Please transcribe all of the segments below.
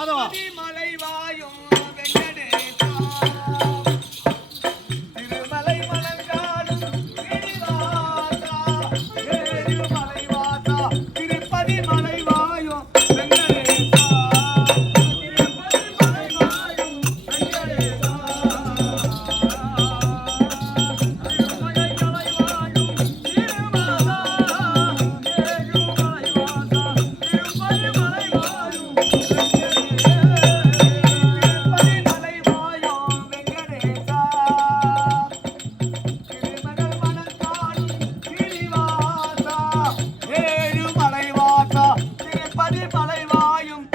மாதவா மலைவாயும் வெங்கடேசா திருமலை மலங்காடும் கிரிவாசா ஏழுமலைவாசா திருப்பதி மலைவாயும் வெங்கடேசா திருப்பதி மலைவாயும் வெங்கடேசா திருமலை மலைவாயும் திருவாசா ஏழுமலைவாசா திருப்பதி மலைவாயும்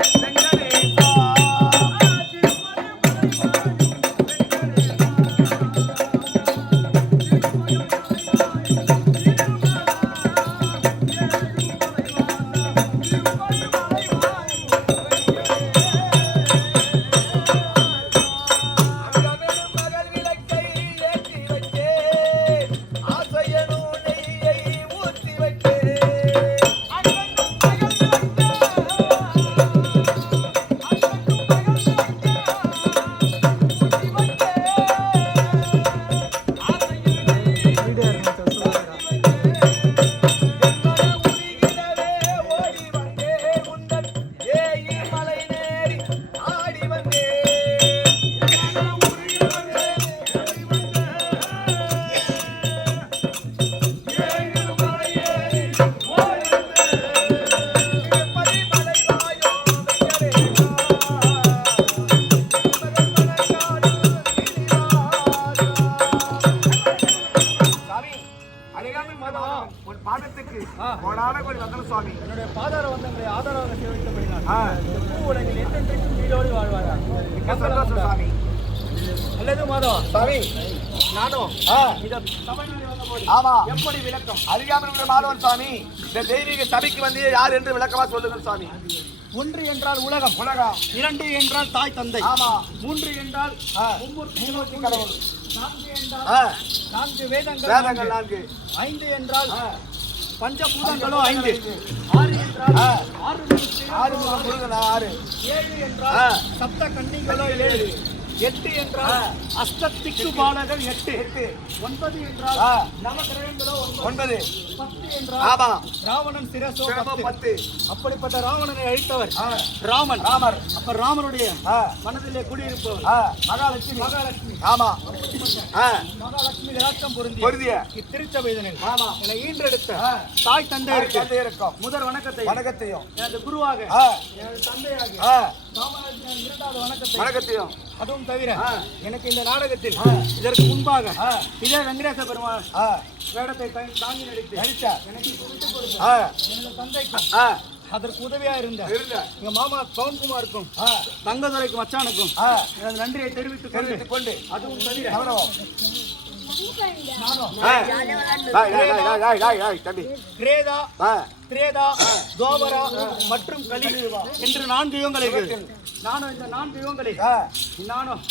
என்னுடைய பாதார வந்தங்களை ஆதாரமாக சேவித்தபடினால் பூ உலகில் என்றென்றைக்கும் வீடோடு வாழ்வாரா சாமி அல்லது மாதவா சாமி நானும் இத சபையில் வந்தபோது ஆமா எப்படி விளக்கம் அறியாமல் மாதவன் சாமி இந்த தெய்வீக சபைக்கு வந்து யார் என்று விளக்கமா சொல்லுங்கள் சாமி. ஒன்று என்றால் உலகம், இரண்டு என்றால் தாய் தந்தை, ஆமா, மூன்று என்றால் மும்மூர்த்தி கடவுள், நான்கு என்றால் நான்கு வேதங்கள் நான்கு, ஐந்து என்றால் பஞ்சபூதங்களோ ஐந்து, ஆறு என்றால் ஆறு முருகன் ஆறு, ஏழு என்றால் சப்த கன்னிகளோ ஏழு, எட்டு என்றால் அஷ்டதிக்கு பாலகர் எட்டு, ஒன்பது என்றால் நவகிரகங்களோ ஒன்பது, 10 என்றால் ராவணன் சிரசோ 10. அப்படிப்பட்ட ராவணனை அழித்தவர் ராமர். அப்ப ராமருடைய மனதிலே குடியிருப்பவர் மகாலட்சுமி. ஆமா, மகாலட்சுமி ராட்சம் பொருந்திய இத்திருச்சபைதனில் என்னை ஈன்றெடுத்த தாய் தந்தை இருக்கும் முதல் வணக்கத்தையும் எனது குருவாக எனது தந்தையாக இரண்டாவது வணக்கத்தையும் அதுவும் தவிர எனக்கு இந்த நாடகத்தில் இதற்கு முன்பாக இதே வெங்கடேச பெருமாள் வேடத்தை தாங்கி நடித்தார். எனது தந்தைக்கும் அதற்கு உதவியா இருந்த எங்க மாமா பவன்குமாருக்கும் தங்கதுரைக்கும் மச்சானுக்கும் எனது நன்றியை தெரிவித்துக் கொண்டு அதுவும் தவிர திரேதா, துவாபரா மற்றும் கலி என்று 4 யுகங்கள். நானும் இந்த 4 யுகங்களில் நானும்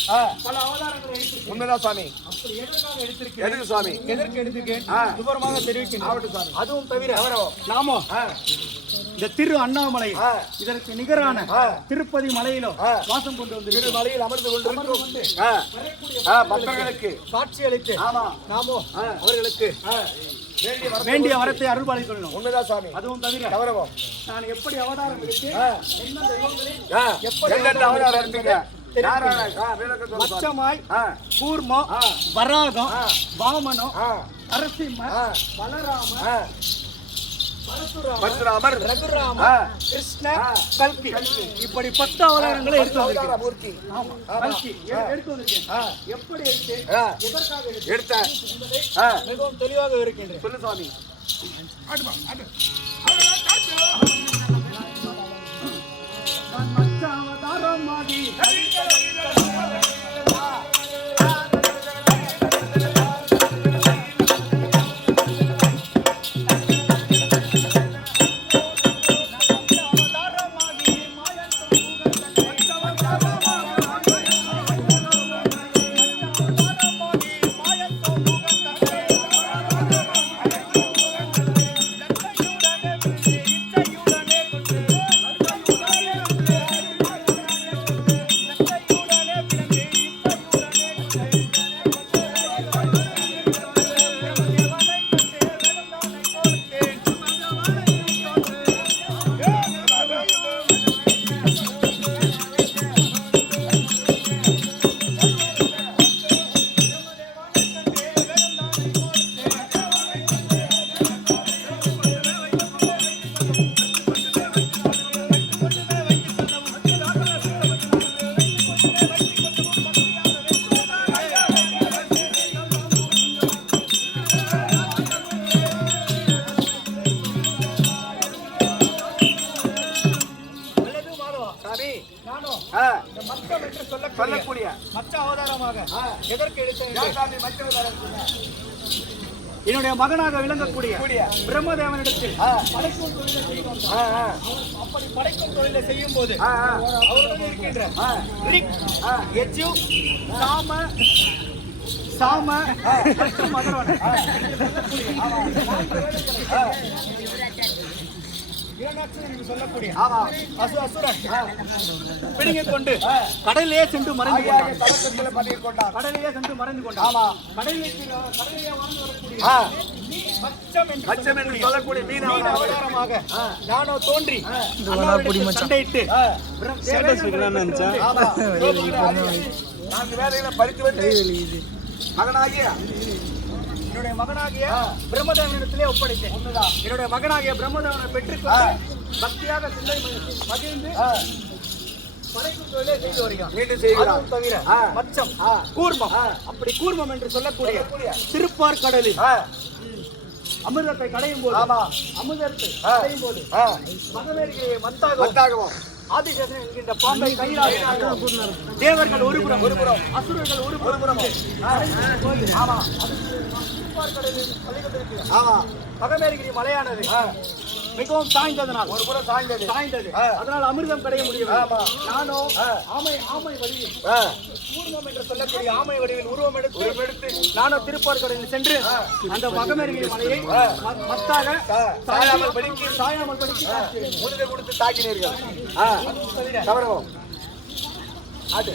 பல அவதாரங்களை உண்மைதான் சாமி. அப்படி எதற்காக எடுத்திருக்கேன், எதற்கு சாமி, எதற்கு எடுத்திருக்கேன் விவரமாக தெரிவிக்கின்றேன். அதுவும் தவிர நாமோ இந்த திரு அண்ணாமலை இதற்கு நிகரான திருப்பதி மலையிலோ வாசம் கொண்டு வந்து திருமலையில் அமர்ந்து கொண்டு பக்தர்களுக்கு காட்சி அளித்து நாமோ அவர்களுக்கு வேண்டிய வரத்தை அருள்பாலிக்கணும். உண்மைதான் சாமி. அதுவும் தவிர நான் எப்படி அவதாரம் மச்சமாய், கூர்மம், வராகம், வாமனம், நரசிம்ம, பலராம, பரசுராமர், ரகுராம, கிருஷ்ண, கல்கி, இப்படி 10 அவதாரங்களை எடுத்து வந்திருக்கேன். எப்படி எதற்காக எடுத்தேன் மிகவும் தெளிவாக இருக்கின்றேன். சொல்லு சுவாமி. அவதாரம் ஆகி நானும் ஆ, இந்த மச்சம் என்று சொல்லக்கூடிய மச்ச அவதாரமாக எதற்கு எடுத்தேன் ஏன் சாமி மச்ச அவதாரம் சொன்ன? என்னுடைய மகனாக விளங்கக்கூடிய கூடிய. பிரம்மதேவனிடத்தில் படைக்கும் தொழிலை செய்து வந்தார். ஆ, ஆ, அப்படி படைக்கும் தொழிலை செய்யும் போது ஆ, ஆ, அவருடன் இருக்கின்ற ஆ, ரிக், யஜு, சாம மற்றும் மகரவன் இரண்டாட்சம் என்று சொல்லக்கூடிய ஆமா. அசுரன் பிடுங்கிக் கொண்டு கடலிலே சென்று மறைந்து கொண்டான். தலக்கத்திலே பதவி கொண்டார். கடலிலே சென்று மறைந்து கொண்டான். ஆமா. கடலிலே வாழ்ந்து வரக்கூடிய ஆ, மச்சம் என்று மச்சம் என்று சொல்லக்கூடிய மீன் மீன் அவதாரம். அவதாரமாக நானோ தோன்றி அண்ணாவிடத்தில் சண்டையிட்டு ஆ, தேவேந்திரனை ஆமா. நான்கு வேலைகளை படித்து வந்து மகனாகிய என்னுடைய மகனாகிய பிரம்மதேவனிடத்திலே ஒப்படைத்தேன். என்னுடைய மகனாகிய பிரம்மதேவனை பெற்றுக்கொண்டு பக்தியாக சிந்தை மகிழ்ந்து படைக்கும் தொழிலே செய்து வருகிறான். மீண்டும் செய்கிறார். அதுவும் தவிர மச்சம், கூர்மம், அப்படி கூர்மம் என்று சொல்லக்கூடிய திருப்பார்கடலில் ஆ, அமிர்தத்தை கடையும் போது ஆமா. அமிர்தத்தை கடையும் போது ஆ, மகவேரியை மத்தாகவும் மத்தாகவும் ஆதிசேஷன் என்கின்ற பாம்பை கையிலாக தேவர்கள் ஒருபுறம் அசுரர்கள் ஒருபுறம் ஆமா. ஆமா. பகமேரிகிரி மலையானது மிகவும் சாய்ந்ததனால் ஒரு புறம் சாய்ந்தது. அதனால் அமிர்தம் கடைய முடியவில்லை. ஆமா. நானோ ஆமை வடிவில் ஆ, கூர்மம் என்று சொல்லக்கூடிய ஆமை வடிவில் உருவம் எடுத்து நானோ திருப்பார்கடலில் சென்று அந்த பகமேரிகிரி மலையை மத்தாக சாயாமல் படிக்கு முழுதை கொடுத்து தாக்கினீர்கள். ஆ, கவனம். அது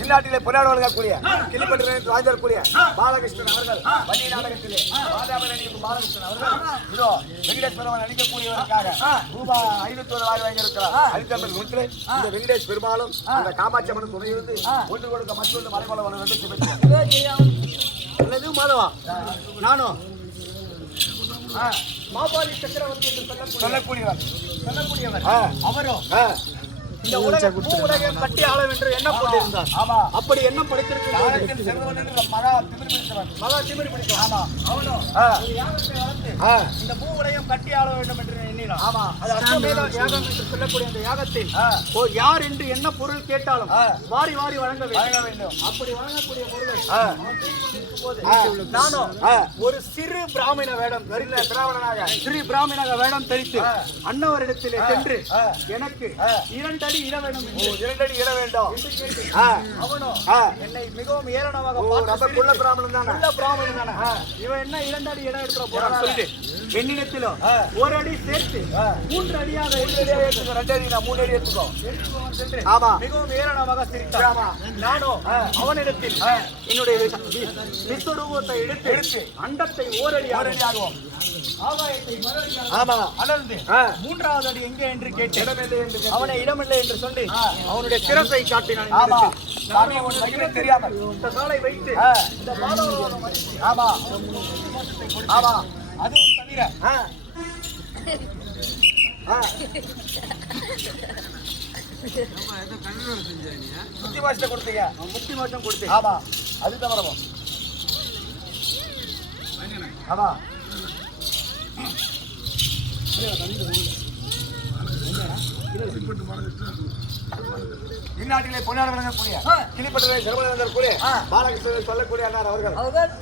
இந்நாட்டிலே போராட வழங்கக்கூடிய கிளிப்பட்டு வாழ்ந்தக்கூடிய பாலகிருஷ்ணன் அவர்கள் வன்னி நாடகத்திலே பாதாபுரம் நடிக்கும் பாலகிருஷ்ணன் அவர்கள் இதோ வெங்கடேஷ் பெருமாள் நடிக்கக்கூடியவருக்காக ரூபாய் 500 வாங்கியிருக்கிறார். அளித்தம்பர் முன்னிலை இந்த வெங்கடேஷ் பெருமாளும் அந்த காமாட்சி அம்மனும் துணை இருந்து ஒன்று கொடுக்க மற்றொன்று மலைமலை வளம் என்று அல்லது மாதவா நானும் மாபாலி சக்கரவர்த்தி என்று சொல்லக்கூடியவர் அவரோ இந்த உலகம் கட்டி ஆள என்று எண்ணம் போட்டிருந்தார். அப்படி எண்ணம் படைத்திருக்கிறார். மகா திமிர் பிடித்தவன். அவனோ ஒரு யாகத்தை வளர்த்து இந்த பூ உலகம் கட்டி ஆள வேண்டும் என்று எண்ணினான். அது அஸ்வமேத யாகம் என்று சொல்லக்கூடிய அந்த யாகத்தில் யார் என்று என்ன பொருள் கேட்டாலும் வாரி வாரி வழங்க வேண்டும். அப்படி வழங்கக்கூடிய பொருளை நானும் ஒரு சிறு பிராமண வேடம் சிறு பிராமண வேடம் தரித்து அன்னவரிடத்திலே சென்று எனக்கு 2 அடி இட வேண்டும் 2 அடி இட வேண்டும். அவனோ என்னை மிகவும் ஏளனமாக குள்ள பிராமணன் தானே இவன் என்ன 2 அடி இடம் எடுத்துற போறான்னு சொல்லிட்டு என்னிடத்திலும் 1 அடி சேர்த்து 3 அடியாக 2 அடி நான் 3 அடி எடுத்துக்கோ மிகவும் ஏளனமாக சிரித்தான். நானோ அவனிடத்தில் என்னுடைய விஸ்வரூபத்தை எடுத்து அண்டத்தை 1 அடி ஆகும் ஆகாயத்தை அலர்ந்து 3வது அடி எங்கே என்று கேட்டேன். அவனை இடமில்லை என்று சொல்லி அவனுடைய சிறப்பை காட்டினான். தெரியாமல் இந்த காலை வைத்து இந்த ஆமா. அதுவும் தவிர ஆ. ஆ. முத்தி மாசத்தை கொடுத்தீங்க. முக்தி மோட்சம் கொடுத்தேன். ஆமா. அது தவறமா? ஆமா. இந்நாட்டிலே பொன்னாடு வழங்கக்கூடிய கிளிப்பட்டதை சிரமக்கூடிய பாலகிருஷ்ணன் சொல்லக்கூடிய அண்ணார் அவர்கள்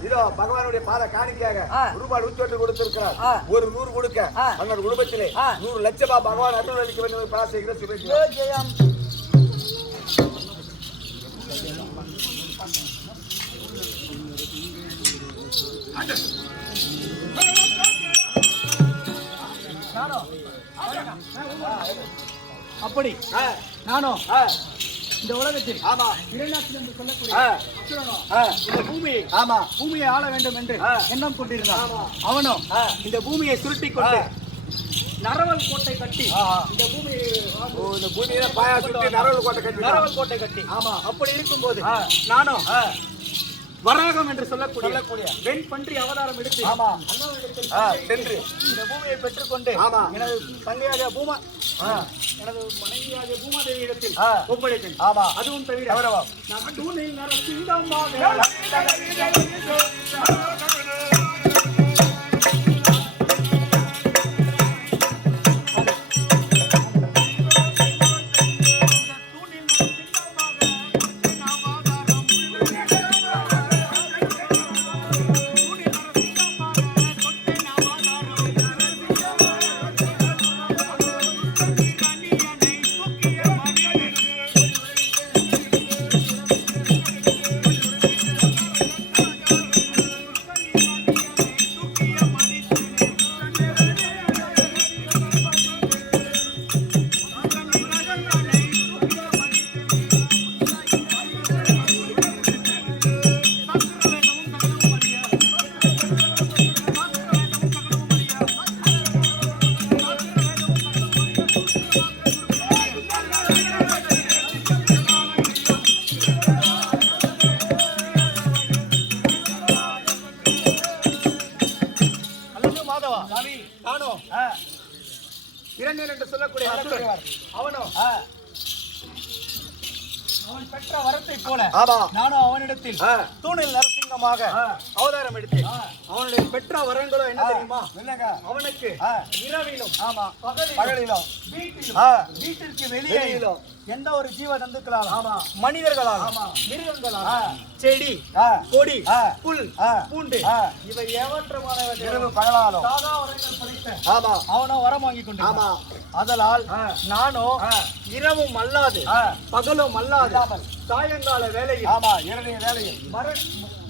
இதோ பகவானுடைய பாத காணிக்கையாக ரூபாய் 101 கொடுத்திருக்கிறார். ஒரு 100 கொடுக்க அண்ணர் குடும்பத்திலே 100 லட்சம் பகவான் அருள் அளிக்க வேண்டும் என்று பிரார்த்திக்கிற சுபேஜயம். அப்படி நானும் இந்த உலகத்தில் ஆமா இரண்டாட்சி என்று சொல்லக்கூடிய ஆ. இந்த பூமியை ஆமா பூமியை ஆள வேண்டும் என்று எண்ணம் கொண்டிருந்தான். அவனும் இந்த பூமியை சுருட்டி கொண்டு நரவல் கோட்டை கட்டி இந்த பூமியை இந்த பூமியில பாயா சுத்தி நரவல் கோட்டை கட்டி நரவல் கோட்டை கட்டி ஆமா அப்படி இருக்கும்போது நானும் வராகம் என்று சொல்லக்கூடிய வெண் பன்றி அவதாரம் எடுத்து ஆமா சென்று இந்த பூமியை பெற்றுக்கொண்டு ஆமா எனது தங்கையாக எனது மனைவியாக பூமாதேவி இடத்தில் ஒப்படைத்தேன். ஆமா அதுவும் தவிர நான் தூணில் நரசிங்கமாக நானும் இரண்டர் என்று சொல்லக்கூடிய அவனும் அவன் பெற்ற வரத்தை போல நானும் அவனிடத்தில் தூணில் நரசிங்கமாக அவதாரம் எடுத்தேன். அவனுடைய பெற்ற வரங்களோ என்ன தெரியுமா? அவனுக்கு இரவிலும் பகலிலும் வீட்டிற்கு வெளியிலும் எந்த ஒரு ஜீவ ஜந்துக்களாலும் மனிதர்களாலும் மிருகங்களாலும் செடி கொடி புல் பூண்டு இவை ஏவற்றமானவர்கள் பகலாலும் அவனோ வரம் வாங்கி கொண்டு அதனால் நானோ இரவும் அல்லாது பகலும் அல்லாது சாயங்கால வேலையில்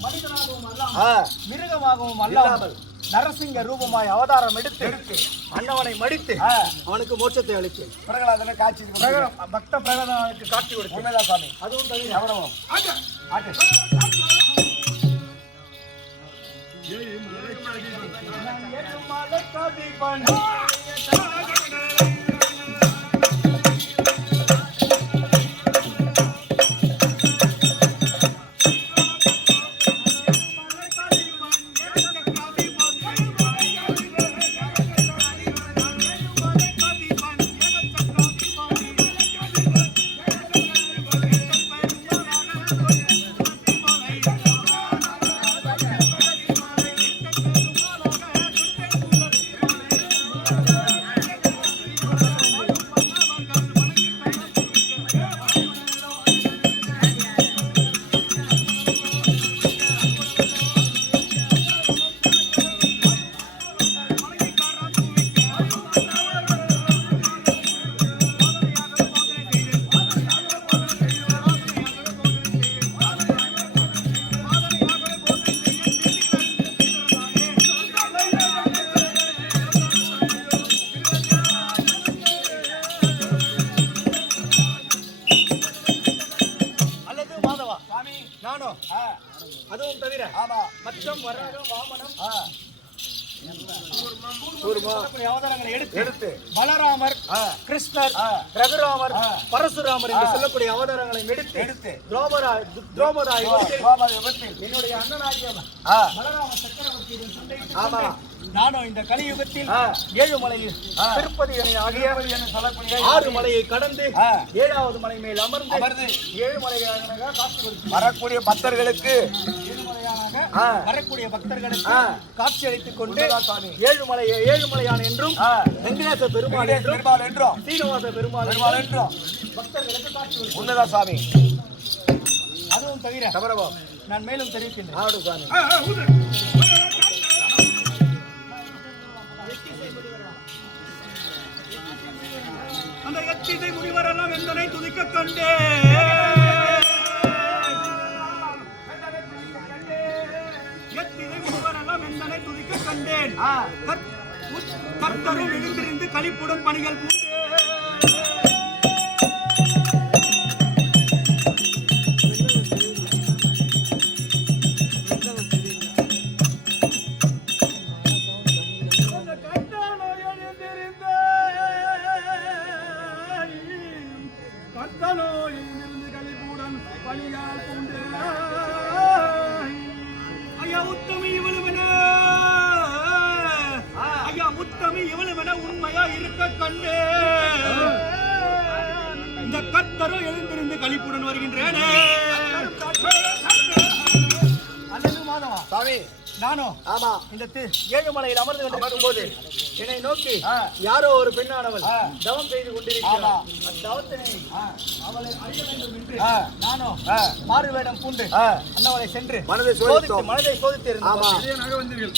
மனிதனாகவும் அல்லாமல் மிருகமாகவும் அல்லாமல் நரசிங்க ரூபமாய் அவதாரம் எடுத்து அண்ணவனை மடித்து அவனுக்கு மோட்சத்தை அளித்து பிரகலாதனை காட்சி பக்த பிரகலாதனுக்கு காட்சி கொடுத்து உண்மைதான் சாமி. அதுவும் தவிர எவ்வளவு அதுவும் தவிர மச்சம் வராகம் வாமனம் அவதாரங்களை எடுத்து பலராமர், கிருஷ்ணர், ரகுராமர், பரசுராமர் என்று சொல்லக்கூடிய அவதாரங்களை எடுத்து துரோபதா என்னுடைய அண்ணனாகிய பலராம சக்கரவர்த்தியுடன் சண்டை நானும் இந்த கலியுகத்தில் ஏழுமலையில் திருப்பதி ஆகிய 6 மலையை கடந்து 7வது மலை மேல் அமர்ந்து 7 மலையாக காட்சி கொடுத்து வரக்கூடிய பக்தர்களுக்கு வரக்கூடிய பக்தர்களுக்கு காட்சி அளித்துக் கொண்டு ஏழுமலையான் என்றும் வெங்கடேச பெருமாள் என்றும் சீனிவாச பெருமாள் என்றும் பக்தர்களுக்கு காட்சி உன்னதா சாமி. அதுவும் தவிர நான் மேலும் தெரிவிக்கின்றேன். அந்த எத்திசை முடிவரெல்லாம் எந்தனை துதிக்க கண்டே துதிக்க கண்டேன். கர்த்தரும் எழுந்திருந்து களிப்புடன் பணிகள் பூண்டே உண்மையா இருக்க கண்டே இந்த கர்த்தரும் எழுந்திருந்து களிப்புடன் வருகின்றேனே. அல்லது மாதவா சாமி நானும் ஆமா இந்த ஏழுமலையில் அமர்ந்து கொண்டிருக்கும் போது என்னை நோக்கி யாரோ ஒரு பெண்ணானவள் தவம் செய்து கொண்டிருக்கிறாள். தவத்தினை அவளை அறிய வேண்டும் என்று நானும் மாறு வேடம் பூண்டு அன்னவளை சென்று மனதை சோதித்து இருந்தேன்.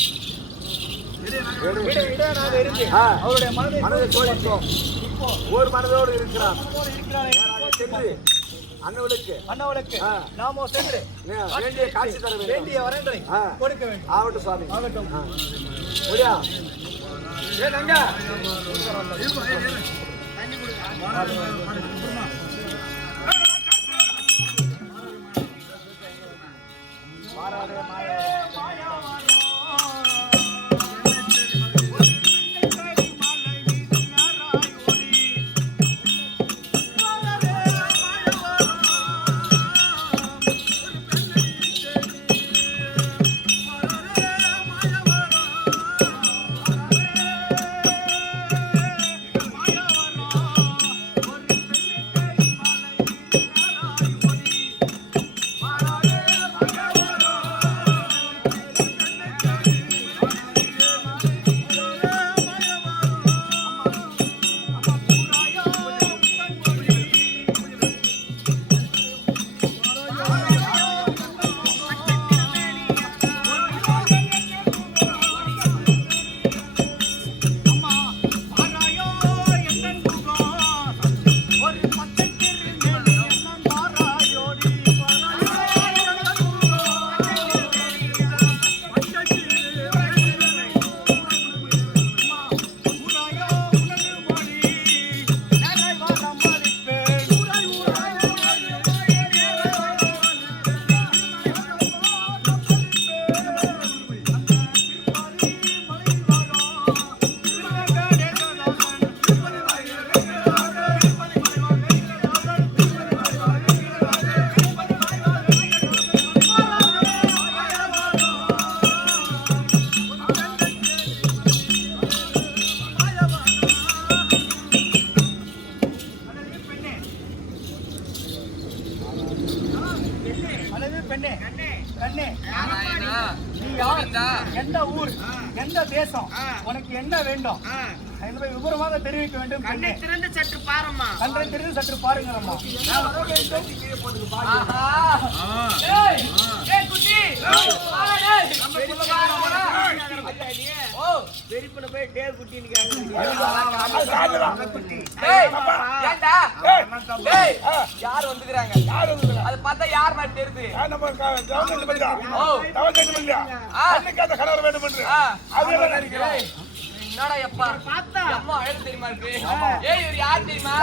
அவருடைய மனதை சோதித்தோம். ஒரு மனதோடு இருக்கிறார். அண்ணவளுக்கு நாமோ சென்று வேண்டிய காட்சி தர வேண்டும், வேண்டிய வரங்களை கொடுக்க வேண்டும். ஆகட்டும் சுவாமி, ஆகட்டும். எந்த ஊர் எந்த தேசம் உனக்கு என்ன வேண்டும் என்பதை விவரமாக தெரிவிக்க வேண்டும். கண்ணை திறந்து சற்று பாரும்மா. கண்ணை திறந்து சற்று பாருங்கம்மா. பெரியப்பன போய் டே குட்டின்னு கேக்குறீங்க. யார் வந்துக்கறாங்க? அது பார்த்தா யார் மாதிரி தெரியுது. நம்ம கவர்மெண்ட் பண்றா. கவர்மெண்ட் பண்றா. அன்னைக்கு அந்த கலர் வேணும் என்று. அது நினைக்கிறேன். என்னடா எப்பா பார்த்தா அம்மா அழகு தெரியுமா இருக்கு. ஏய் இவர் யார் தெரியுமா?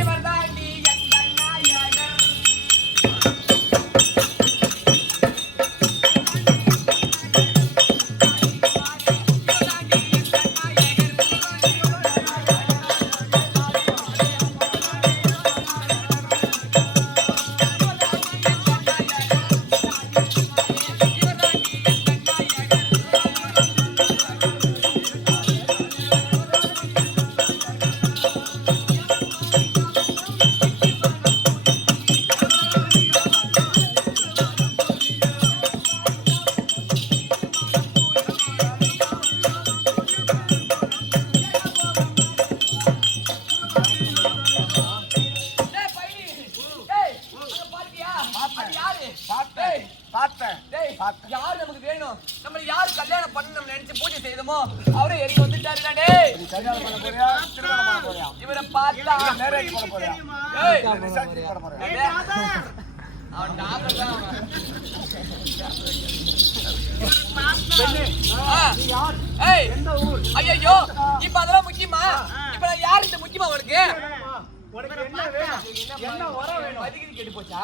இவர்தான் நீ எந்த நாயகர். செய்தோமோ அவரே எரி வந்துட்டாருடா டேய். கல்யாணம் பண்ண போறியா திருமணம் பண்ண போறியா இவரை பார்த்தா மேரேஜ் பண்ண போறியா ஏய் ரிசர்ச் பண்ண போறியா அவன் டாக்டர் தான் அவன். ஏய் எந்த ஊர்? ஐயோ இப்ப அதெல்லாம் முக்கியமா? இப்ப நான் யாருக்கு முக்கியமா உனக்கு? உனக்கு என்ன வேணும்? என்ன வர வேணும்? மதிக்கிறது கெட்டு போச்சா?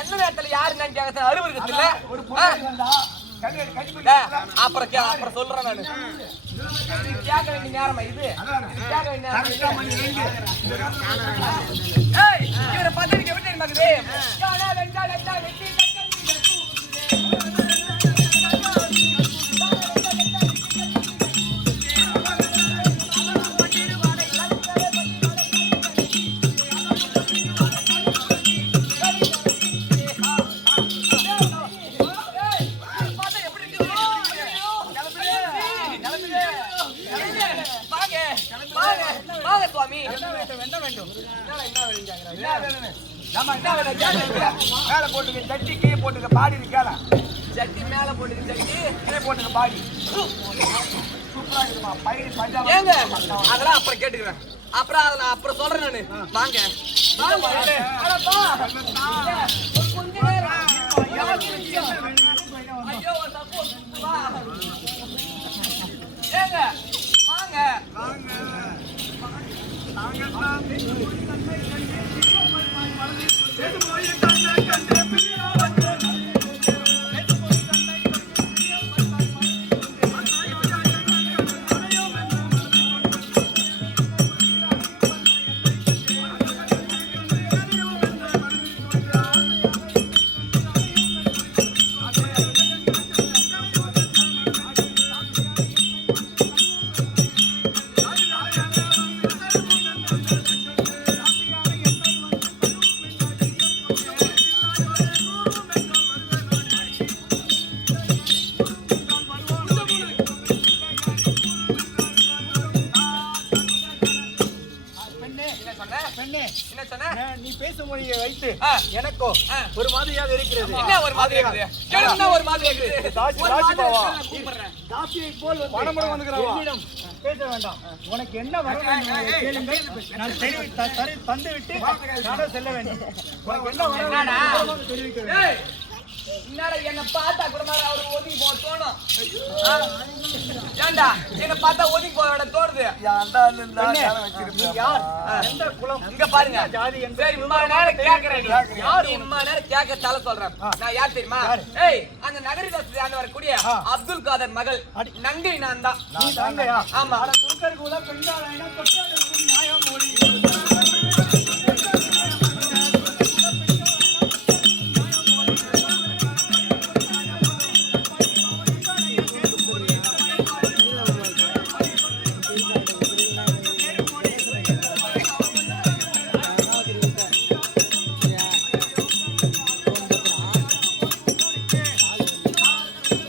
எந்த நேரத்துல யாரு நான் கேட்க அறிவு இருக்குது இல்ல? ஒரு பொண்ணு வந்தா கல்யாணம் கட்டி அப்புறம் சொல்றேன் நானு. கேட்க வேண்டிய நேரமா இது? கேட்க வேண்டிய நேரம். ஏய் இவரை பார்த்து எனக்கு எப்படி தெரியுமாக்குது? காணா வெண்டா வெண்டா வெட்டி சுவாமி என்ன வேண்டும்? மேல போட்டுக்க சட்டி கீழே போட்டுக்க பாடி நிக்காத சட்டி மேல போட்டு சட்டி கீழே போட்டுக்க பாடி சூப்பரா இருக்குமா பைடி பஞ்சாப் ஏங்க அதெல்லாம் அப்புறம் கேட்டுக்கிறேன். அப்புறம் சொல்றேன் நானு. வாங்க கொஞ்ச நேரம் ஐயோ ஏங்க வாங்க என்ன சொன்ன? நீ பேசும் மொழியை வைத்து ஆ. எனக்கோ ஒரு மாதிரியாக இருக்கிறது. என்ன ஒரு மாதிரி இருக்குது? என்ன ஒரு மாதிரி இருக்குது? தாசி ஒரு தாசி மாதிரி பாவா. இருக்குது, நான் கூப்பிடுறேன். தாசியை போல் வந்து பணமுறை வந்துக்கிறவா. என்னிடம் பேச வேண்டாம். உனக்கு என்ன வர வேண்டும் கேளுங்கள். நான் தந்து விட்டு நானும் செல்ல வேண்டும். உனக்கு என்ன வர என்னடா? வேண்டும் தெரிவிக்க வேண்டும். ஏய், என்னடா என்னை பார்த்தா கூட மாதிரி அவருக்கு ஒதுங்கி போக தோணும். ஆ? ஏன்டா என்னை பார்த்தா ஒதுங்கி போக தோணுது? நீ யார்? எந்த குலம்? இங்க பாருங்க. ஜாதி எந்த சரி, இம்மா நேரம் கேக்குறேன் நீ. யார் இம்மா நேரம் கேட்க தலை சொல்றேன். நான் யார் தெரியுமா? ஏய், அந்த நகரிதாசி ஆண்டு வரக்கூடிய அப்துல் காதர் மகள் நங்கை நான் தான். நீ தாங்கயா? ஆமா. குறுக்கருக்கு உள்ள பெண்காராயினா தொட்டாளுக்கும் நியாயம் ஓடி.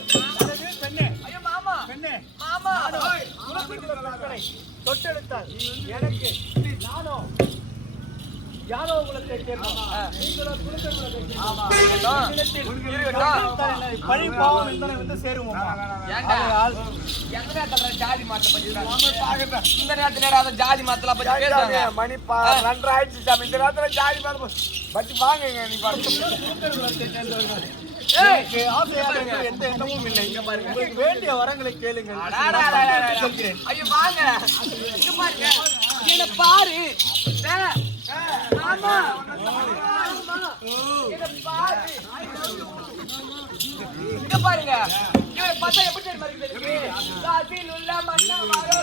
ஐயோ மாமா, பெண்ணே, மாமா. தொட்டெடுத்தால் எனக்கு நானோ யாரோ குலத்தை சேர்ந்தோம். நீங்களோ குலத்தை பழி பாவம் என்பதை வந்து சேருவோம். ஏன்டா? எந்த நேரத்துல ஜாதி மாத்த பத்தி இந்த நேரத்துல அதை ஜாதி மாத்தலாம் பத்தி பேசுறாங்க. மணி 2:30 ஆயிடுச்சு சாமி இந்த நேரத்துல ஜாதி மாதிரி பத்தி வாங்குங்க நீ பாருங்க குலத்தை சேர்ந்தவர்கள் ஏய், எனக்கு ஆசையாக இருக்க எந்த எண்ணமும் இல்லை. உங்களுக்கு வேண்டிய வரங்களை கேளுங்கள். சொல்கிறேன். ஐயோ வாங்க, இங்க பாருங்க, என்ன பாரு. ஆமா, என்ன பாரு. இங்க பாருங்க, இவரை பார்த்தா எப்படி தெரியுமா இருக்குது? காசில் உள்ள மண்ணா வாரோ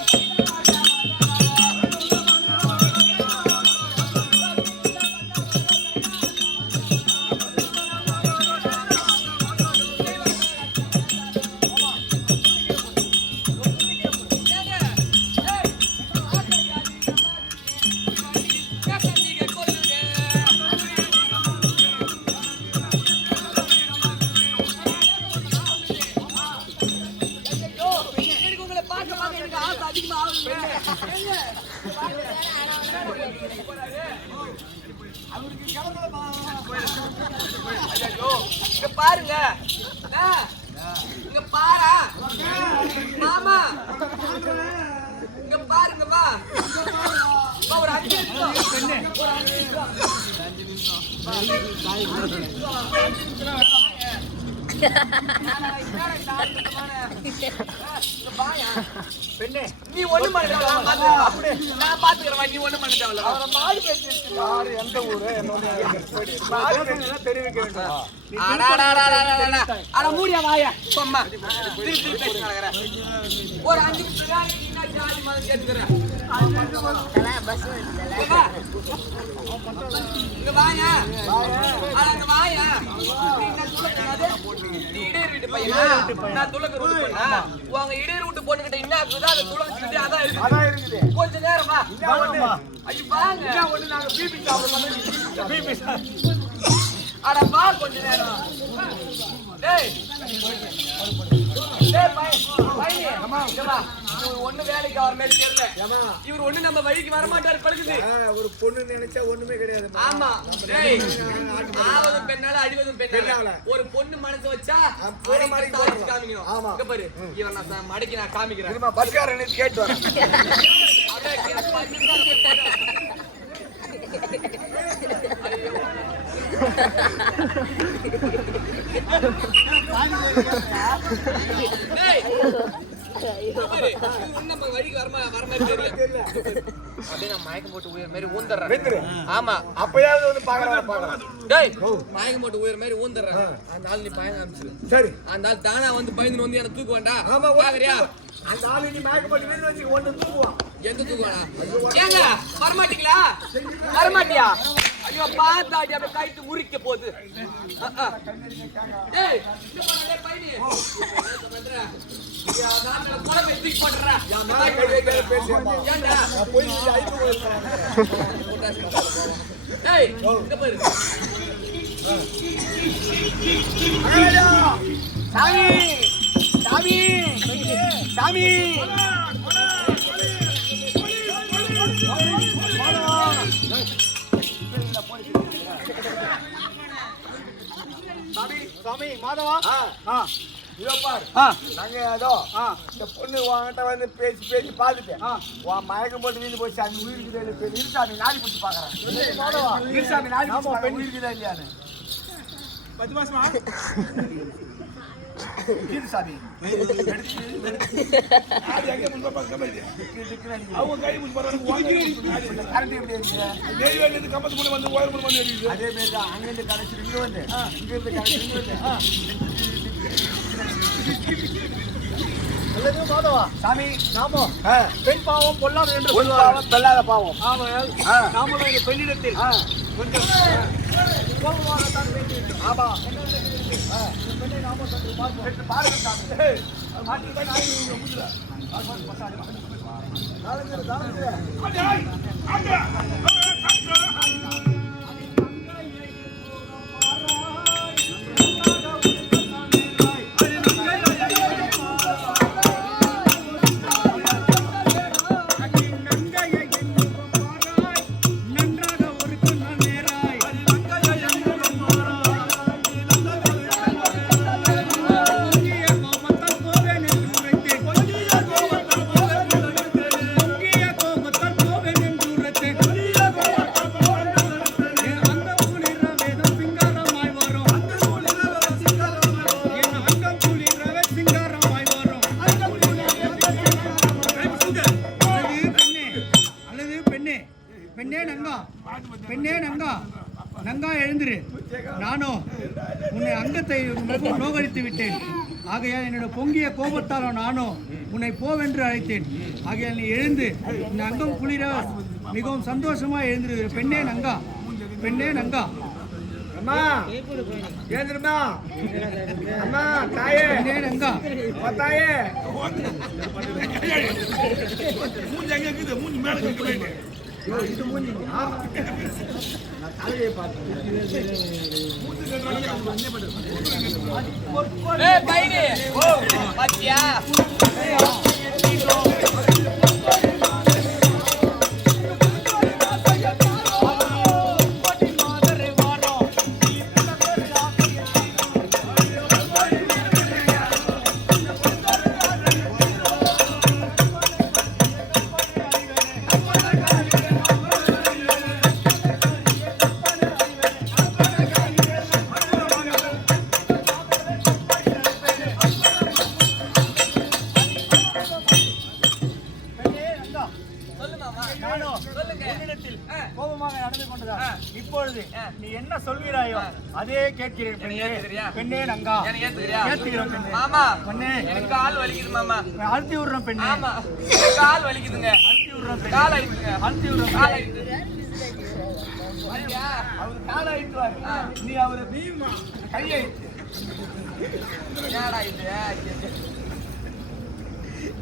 இங்க பாருங்க, இங்க பாரா பெண்ணே நீ ஒண்ணு பண்ண நான் பாத்துக்கிறேன். நீ ஒண்ணு பண்ண தேவையில்ல. அவரை மாடு பேசி யாரு எந்த ஊரு என்னோட தெரிவிக்க வேண்டும். அட மூடியா வாயா சும்மா திருப்பி பேசி நடக்கிறேன். ஒரு 5 நிமிஷம் நீ ஜாதி மாதிரி கேட்டுக்கிறேன். இங்க வாயா அங்க வாயா. நீ இடேர் வீட்டு பையனா? நான் துளக்க ரூட் பண்ணா உங்க இடேர் வீட்டு பொண்ணுகிட்ட என்ன ஆகுதோ அதை துளக்கிட்டு அதான் இருக்குது. கொஞ்ச நேரம் வா. ஐயோ வாங்க. நாங்க பிபி சாப்பிடுறோம். அட வா கொஞ்ச நேரம். டேய் டேய் பையனே அம்மா வா. இவர் ஒண்ணு வேலைக்கு வர மாதிரி தெரியல. இவர் ஒண்ணு நம்ம வழிக்கு வர மாட்டாரு பழுக்குது. ஒரு பொண்ணு நினைச்சா ஒண்ணுமே கிடையாது. ஆமா டேய் ஆவதும் பெண்ணால அடிவதும் பெண்ணால. ஒரு பொண்ணு மனசு வச்சா போற மாதிரி காமிக்கணும். இங்க பாரு இவன் நான் மடக்கி நான் காமிக்கிறேன். திரும்ப பஸ்கார நினைச்சு கேட்டு வரேன். அப்படியே பஞ்சுதான் நம்ம வழிக்கு வர மாதிரி தெரியல. அப்படியே நான் மயக்கம் போட்டு உயிர் மாதிரி ஊந்துடுறேன். ஆமா அப்பயாவது வந்து பாக்கலாம். டேய் மயக்கம் போட்டு உயிர் மாதிரி ஊந்துடுறேன். அந்த ஆள் நீ பயந்து ஆரம்பிச்சு. சரி அந்த ஆள் தானா வந்து பயந்து வந்து என்ன தூக்கு வேண்டா. பாக்குறியா? அந்த ஆளு நீ மயக்கம் போட்டு வீடு வச்சு ஒண்ணு தூக்குவான். எந்த தூக்குவானா? ஏங்க வரமாட்டீங்களா? வரமாட்டியா? ஐயோ பாத்தாடி அப்படியே கைத்து முறிக்க போகுது. டேய் இந்த பண்ணலே பையனே. பண்றா. யா நான் கொலை வெட்டி போடுறா. நான் கை வைக்கிற பேசியம்மா. ஏண்டா போய் ஐப்பு போடுறேன். டேய் இங்க பாரு. அங்கடா. சாமி சாமி சாமி சாமி மாதவா இதோ பாரு நாங்க ஏதோ இந்த பொண்ணு உன்கிட்ட வந்து பேசி பேசி பார்த்துட்டேன். உன் மயக்கம் போட்டு வீந்து போச்சு. அந்த உயிருக்கு இருசாமி நாடி பிடிச்சி பாக்குறேன். இருசாமி நாடி பிடிச்சி உயிருக்குதா இல்லையான்னு 10 மாசமா இருசாமி அதே மாதிரிதான் அங்கிருந்து கடைசி இங்க வந்து இங்கிருந்து கடைசி இங்க வந்து மாதவா சாமி நாமோ பெண் பாவம் பொல்லாது என்று சொல்லுவாங்க. பெல்லாத பாவம். ஆமாம் நாமளும் இந்த பெண்ணிடத்தில் கொஞ்சம் கோபமாகத்தான் பேசியிருக்கோம். ஆமா பெண்ணை நாம சற்று பார்ப்போம். பாருங்க சாமி நங்கா எழுந்திரு. நானோ உன்னை அங்கத்தை நோகடித்து விட்டேன். ஆகையால் என்னோட பொங்கிய கோபத்தாலோ நானோ உன்னை போவென்று அழைத்தேன். ஆகையால் நீ எழுந்து இந்த அங்கம் குளிர மிகவும் சந்தோஷமா எழுந்திரு. பெண்ணே நங்கா, பெண்ணே நங்கா. அம்மா ஏந்திரமா அம்மா தாயே பெண்ணே நங்கா தாயே இது மூஞ்சி தலையை பார்த்து பையனே பாத்தியா நானோ சொல்லுங்க. உன்னிடத்தில் ஆ. கோபமாக நடந்து கொண்டதா ஆ. இப்பொழுது நீ என்ன சொல்கிறாயோ அதே கேட்கிறேன் பெண்ணே. ஏத்துக்கிறியா? பெண்ணே நங்கா எனக்கு ஏத்துக்கிறியா? ஏத்துக்கிறோம் பெண்ணே. மாமா பெண்ணே எனக்கு கால் வலிக்குது மாமா. அழுத்தி விடுறோம் பெண்ணே. ஆமா எனக்கு கால் வலிக்குதுங்க. அழுத்தி விடுறோம் பெண்ணே. கால் அழுத்துங்க. அழுத்தி விடுறோம் கால் பெண்ணே. அழுத்து. வலியா? அவர் கால அழித்துவார் நீ அவரை கையை என்னடா இது?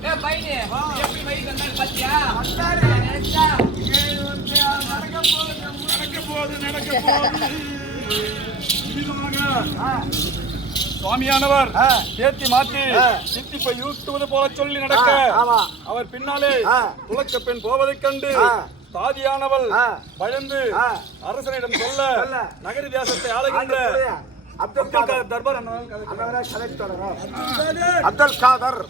ஏய் பையனே, எப்படி வயிறு வந்தாலும் பாத்தியா? நான் நினைச்சா சுவாமியானவர் தேத்தி மாற்றி சித்திப்பை யூட்டுவது போல சொல்லி நடக்க ஆமா. அவர் பின்னாலே ஆ. துலக்க பெண் போவதைக் கண்டு ஆ. தாதியானவள் ஆ. பயந்து ஆ. அரசனிடம் சொல்ல சொல்ல. நகரி தேசத்தை ஆளுகின்ற அப்துல் காதர் தர்பார் அப்துல் காதர்